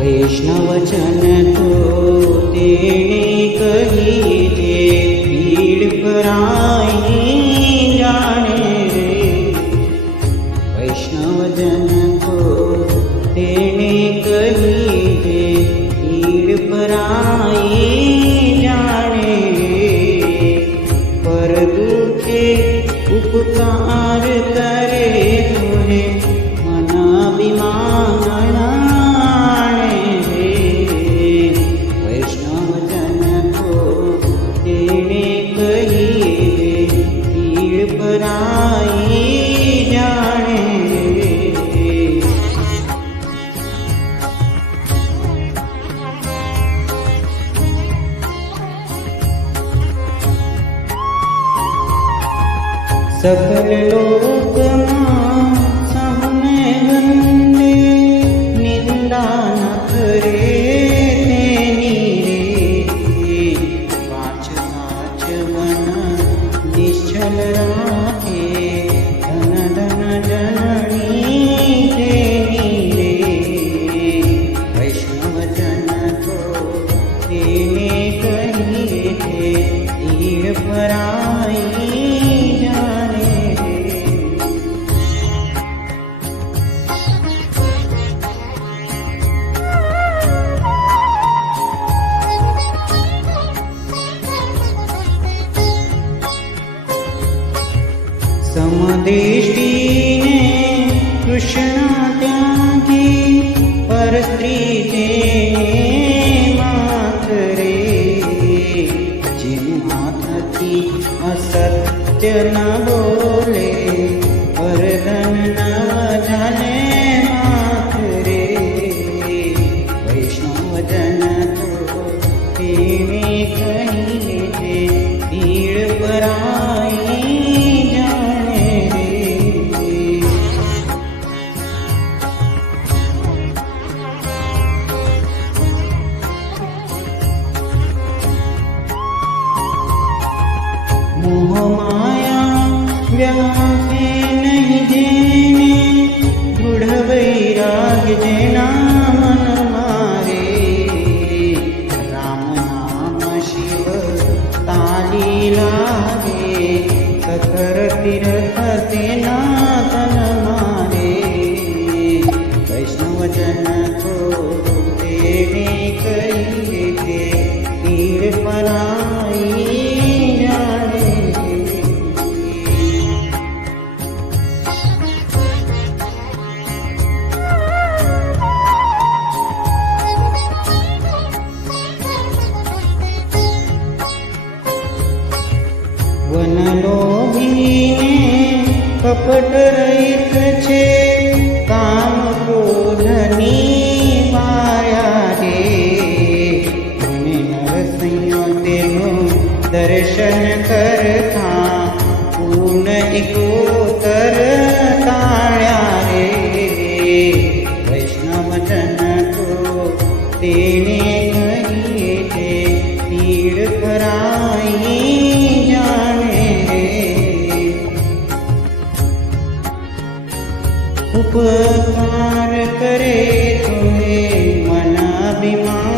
वैष्णवजन तो तेणे कही जे पीड़ पराई जाने रे। वैष्णवजन तो तेणे कही जे पीड़ पराई जाने रे। पर दुखे उपकार करे तुरे मना विमानना सकल लोक सामने गंदे निंदा न करे तेनी रे। पाँच पाँच वन निश्चल राखे धन धन जननी तेनी रे। वैष्णव जन तो तेने कही थे तीर पराई समदृष्टि ने कृष्ण त्यागी पर स्त्री तेने मात रे। जिन मात की असत्य न बोले पर धन न जाने मात रे। वैष्णव जन तो तेने कही थे पीड़ पराई मोह माया व्यापे नहीं देने दृढ़ वैराग्य जेना मन मारे। राम नाम शिव ताली लागे सकर तीर्थ तेना तन मारे। वैष्णव जन को तेने कही थे तीर पराई वनलोभीने कपट रहित छे काम क्रोधनी माया रे। મને નરસિંહ તેનું દર્શન કરતા પૂર્ણ એકોતર તાળ્યા રે। વૈષ્ણવ જન તો તેને કહીએ તે પીડ પરાઈ उपकार करे तुम्हें मना विमान